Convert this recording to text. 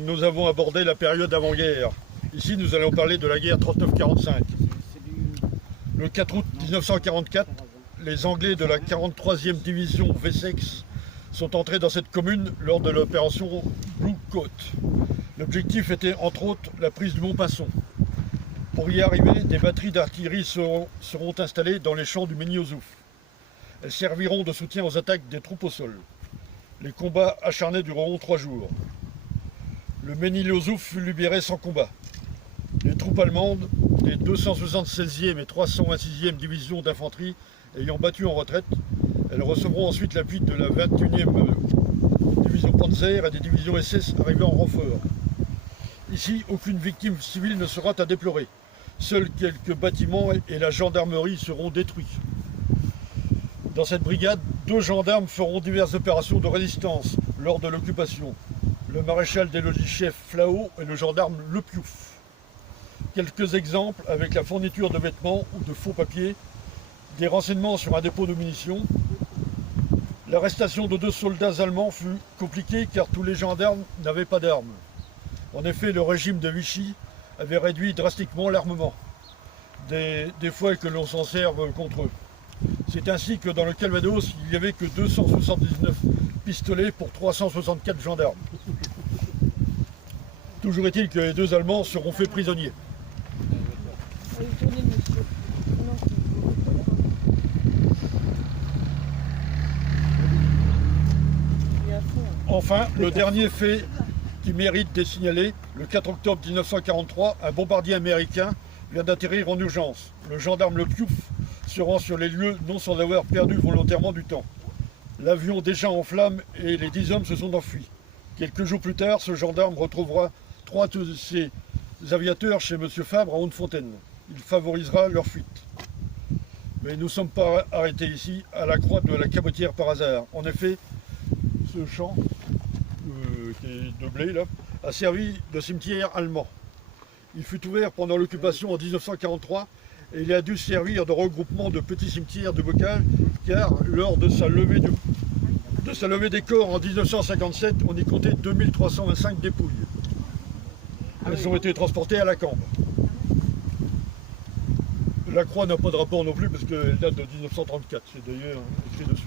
nous avons abordé la période d'avant-guerre. Ici, nous allons parler de la guerre 39-45. Le 4 août 1944, les Anglais de la 43e division Wessex sont entrés dans cette commune lors de l'opération Blue Coat. L'objectif était entre autres la prise du Mont-Pinçon. Pour y arriver, des batteries d'artillerie seront installées dans les champs du Mesnil-aux-Oufs. Elles serviront de soutien aux attaques des troupes au sol. Les combats acharnés dureront 3 jours. Le Mesnil-aux-Oufs fut libéré sans combat. Les troupes allemandes des 276e et 326e divisions d'infanterie ayant battu en retraite, elles recevront ensuite l'appui de la 21e division Panzer et des divisions SS arrivées en renfort. Ici, aucune victime civile ne sera à déplorer. Seuls quelques bâtiments et la gendarmerie seront détruits. Dans cette brigade, 2 gendarmes feront diverses opérations de résistance lors de l'occupation. Le maréchal des logis-chefs Flao et le gendarme Le Piouf. Quelques exemples avec la fourniture de vêtements ou de faux papiers, des renseignements sur un dépôt de munitions. L'arrestation de 2 soldats allemands fut compliquée car tous les gendarmes n'avaient pas d'armes. En effet, le régime de Vichy avait réduit drastiquement l'armement, des fois que l'on s'en serve contre eux. C'est ainsi que dans le Calvados, il n'y avait que 279 pistolets pour 364 gendarmes. Toujours est-il que les 2 Allemands seront faits prisonniers. Enfin, le dernier fait qui mérite d'être signalé, le 4 octobre 1943, un bombardier américain vient d'atterrir en urgence. Le gendarme Le Piouf se rend sur les lieux non sans avoir perdu volontairement du temps. L'avion déjà en flammes et les 10 hommes se sont enfuis. Quelques jours plus tard, ce gendarme retrouvera 3 de ses aviateurs chez M. Fabre à Honnefontaine. Il favorisera leur fuite. Mais nous ne sommes pas arrêtés ici, à la croix de la Cabotière par hasard. En effet, ce champ qui est de blé là, a servi de cimetière allemand. Il fut ouvert pendant l'occupation en 1943 et il a dû servir de regroupement de petits cimetières de bocage car lors de sa levée des corps en 1957, on y comptait 2325 dépouilles. Elles ont été transportées à la Cambre. La croix n'a pas de rapport non plus parce qu'elle date de 1934, c'est d'ailleurs écrit dessus.